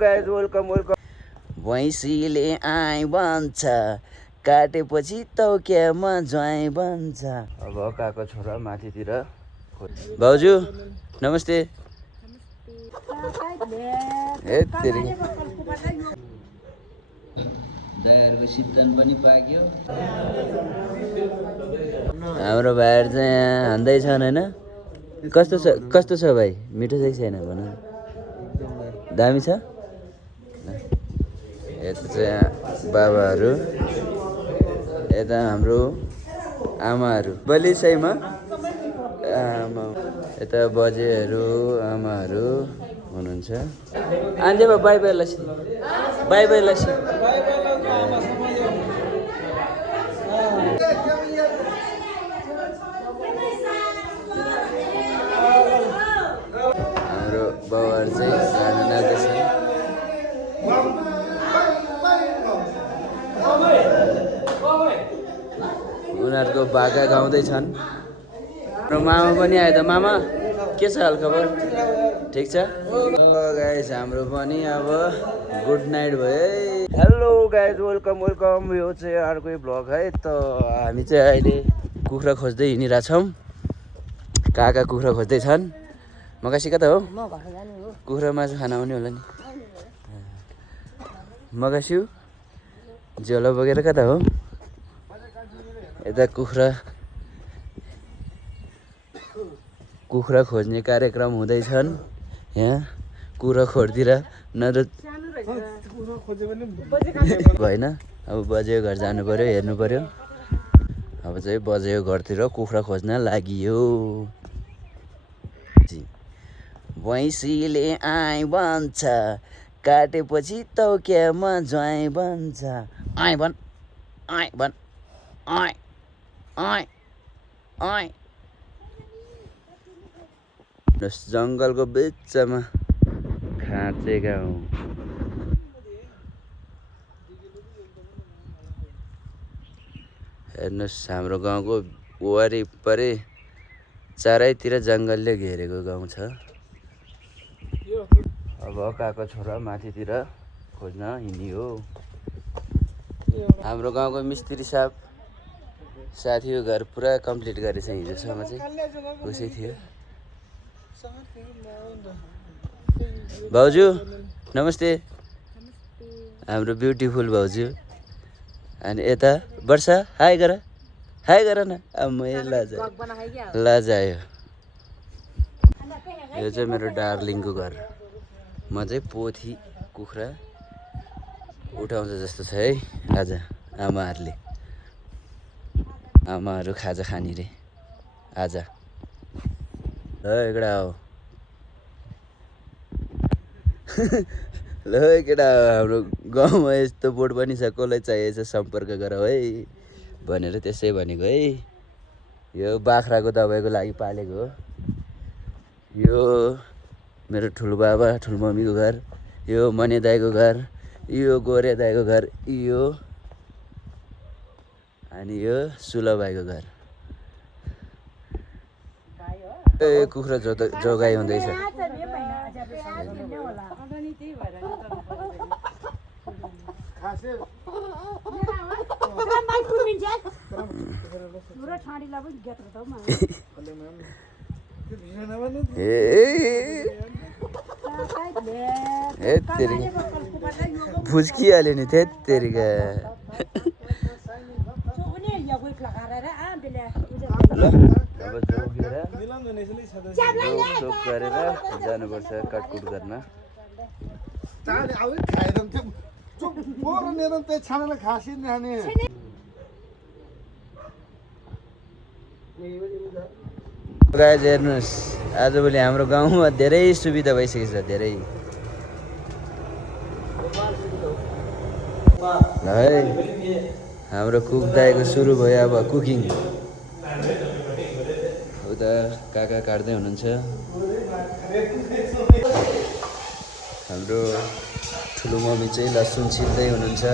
Guys welcome भैँसीले आइ भन्छ काटेपछि तौक्यामा ज्वाइँ भन्छ। अब काको छोरा माथितिर। भाउजू नमस्ते। दाइहरूको सिद्धन पनि पाक्यो। हाम्रो भाइहरू चाहिँ यहाँ हान्दैछन् होइन। कस्तो छ भाइ? मिठो छ कि छैन भन। दामी छ। यता चाहिँ बाबाहरू, यता हाम्रो आमाहरू बलिसैमा आमा, यता बजेहरू आमाहरू हुनुहुन्छ। आन्जे बाई बाई लसी, बाई बाई लसी। हाम्रो बाबाहरू चाहिँ खाना नाच्दैछन्। उनीहरूको भाका गाउँदैछन्। र मामा पनि आयो त। मामा के छ हालखबर? ठिक छ। गाइस हाम्रो पनि अब गुड नाइट भयो है। Hello guys welcome. यो चाहिँ अर्कै भ्लग है। त हामी चाहिँ अहिले कुखुरा खोज्दै हिँडिरहेछौँ। काका कुखुरा खोज्दैछन्। मकासी कता हो? कुखुरा मासु खान आउने होला नि। मकास्यु झोला बोकेर कता हो? यता कुखुरा खोज्ने कार्यक्रम हुँदैछन्। यहाँ कुखुरा खोज्दिएर नत्र भएन। अब बजेको घर जानु पर्यो, हेर्नु पर्यो। अब चाहिँ बजेको घरतिर कुखुरा खोज्न लागियो। भैँसीले आइ भन्छ काटेपछि तौक्यामा ज्वाइँ भन्छ। आइ भन्, आइ भन्, आइ आइ आइ। जङ्गलको बिचमा खाँचेका हौँ। हेर्नुहोस् हाम्रो गाउँको वरिपरि चारैतिर जङ्गलले घेरेको गाउँ छ। अब काको छोरा माथितिर खोज्न हिँड्यो। हाम्रो गाउँको मिस्त्री साथीको घर पुरा कम्प्लिट गरेछ। हिजोसम्म चाहिँ उसै थियो। भाउजू नमस्ते। हाम्रो ब्युटिफुल भाउजू। अनि यता वर्षा हाई गर न। अब म लाजायो। यो चाहिँ मेरो डार्लिङको घर। म चाहिँ पोथी कुखुरा उठाउँछ जस्तो छ है आज। आमाहरू खाजा खाने रे आज। ल केटा हो। ल केटा हो। हाम्रो गाउँमा यस्तो बोर्ड पनि छ। कसलाई चाहिएछ सम्पर्क गर है भनेर त्यसै भनेको है। यो बाख्राको दबाईको लागि पालेको हो। यो मेरो ठुलो बाबा ठुलो मम्मीको घर। यो मने दाइको घर। यो गोरे दाइको घर। यो अनि यो सुला भाइको घर। ए कुखुरा जोगाइ हुँदैछ। भुस्किहाल्यो नि तेत्तेरिका। ल अब जोगेर जोक गरेर जानुपर्छ काटकुट गर्न। गाइज हेर्नुहोस् आजभोलि हाम्रो गाउँमा धेरै सुविधा भइसकेको छ। धेरै है हाम्रो कुक दाइको सुरु भयो अब कुकिङ। उता काका काट्दै हुनुहुन्छ। हाम्रो ठुलो मम्मी चाहिँ लसुन छिल्दै हुनुहुन्छ।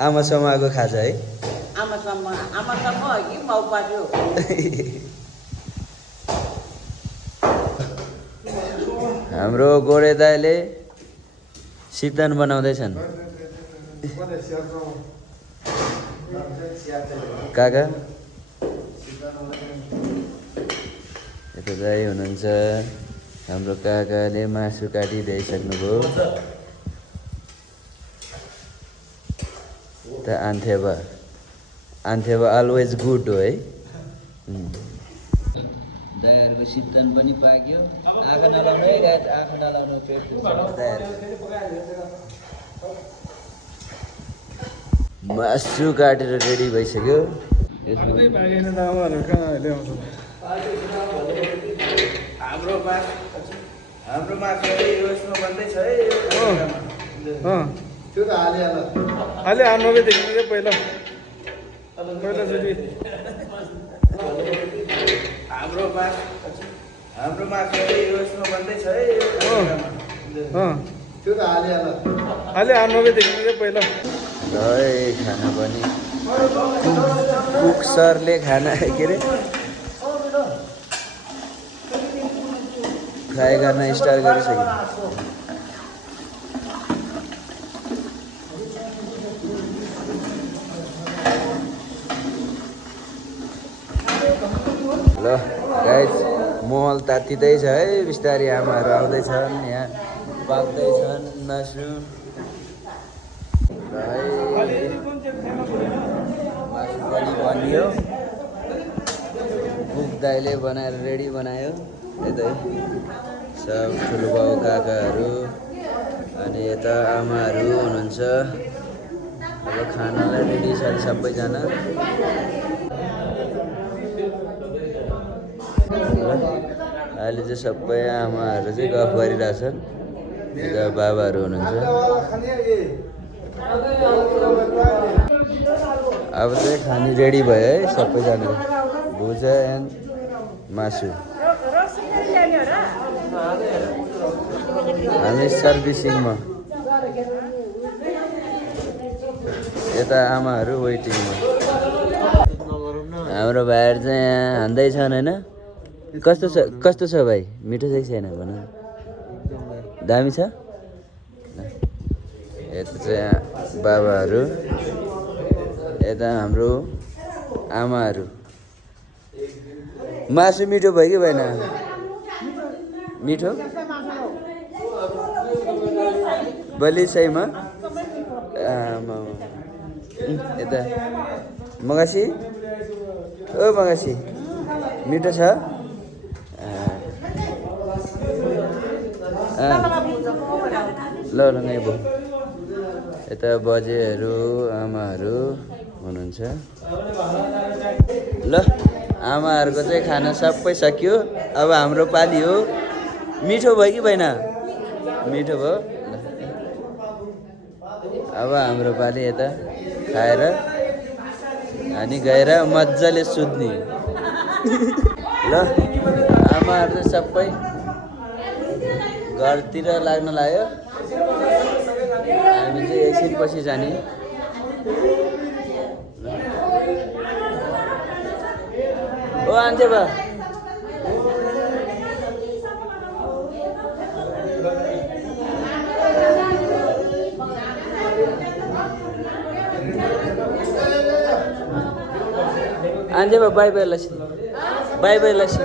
आमा समाएको खाजा है। आमासम्म अघि माउ पार्यो हाम्रो गोरे दाइले सितन बनाउँदैछन् काका यता दाइ हुनुहुन्छ हाम्रो काकाले मासु काटिदिइसक्नुभयो त आन्थेवा अलवेज गुड हो है दाइहरूको सितन पनि पाक्यो आँखा नलाउनु है गाइस आँखा नलाउनु पेट मासु काटेर रेडी भइसक्यो हाम्रो मासु यसमा बन्दैछ है त्यो त हाले हाल्नु देखिनु पहिला हाम्रो मासु यसमा बन्दैछ है त्यो त हाले हाल्नु देखिनु पहिला है खाना पनि कुक सरले खाना के अरे फ्राई गर्न स्टार्ट गरिसक्यो ल गाइस महल तातिँदैछ है बिस्तारै आमाहरू आउँदैछन् यहाँ पाक्दैछन् मासु मासु पनि बनियो कुक दाइले बनाएर रेडी बनायो यतै सब ठुलो बाउ काकाहरू अनि यता आमाहरू हुनुहुन्छ अब खानालाई रेडी छ सबैजना अहिले चाहिँ सबै आमाहरू चाहिँ गफ गरिरहेछन् यता बाबाहरू हुनुहुन्छ अब चाहिँ खाने रेडी भयो है सबैजना भुजा एन्ड मासु हामी सर्भिसिङमा यता आमाहरू वेटिङमा हाम्रो भाइहरू चाहिँ यहाँ हान्दैछन् होइन कस्तो छ भाइ मिठो छ कि छैन भन दामी छ यता चाहिँ बाबाहरू यता हाम्रो आमाहरू मासु मिठो भयो कि भएन मिठो बलि सहीमा यता मगासी ओ मगासी मिठो छ ल गाई भयो यता बजेहरू आमाहरू हुनुहुन्छ ल आमाहरूको चाहिँ खाना सबै सकियो अब हाम्रो पाली हो मिठो भयो कि भएन मिठो भयो अब हाम्रो पाली यता खाएर अनि गएर मजाले सुत्ने ल आमाहरू चाहिँ सबै घरतिर लाग्न लाग्यो हामी चाहिँ एकछिन पछि जाने ओ आन्थे बा आन्थे बा बाई बाई लसी बाई बाई लसी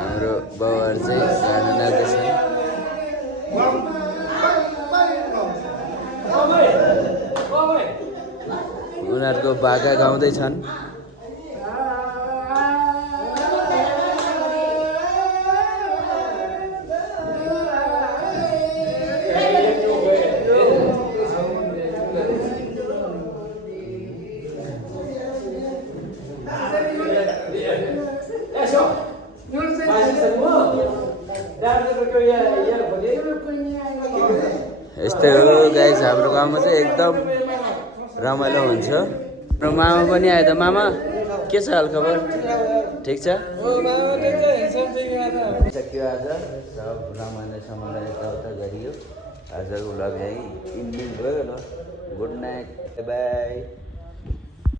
हाम्रो बाउहरू चाहिँ खाना लाग्दैछन् उनीहरूको भाका गाउँदैछन् यस्तै हो गाइस हाम्रो गाउँमा चाहिँ एकदम रमाइलो हुन्छ र मामा पनि आयो त मामा के छ हालखबर ठिक छ सक्यो आज सब रमाइलो समाइलो यताउता गरियो आजको भ्लग यहीँ इन्डिङ भयो ल गुड नाइट बाई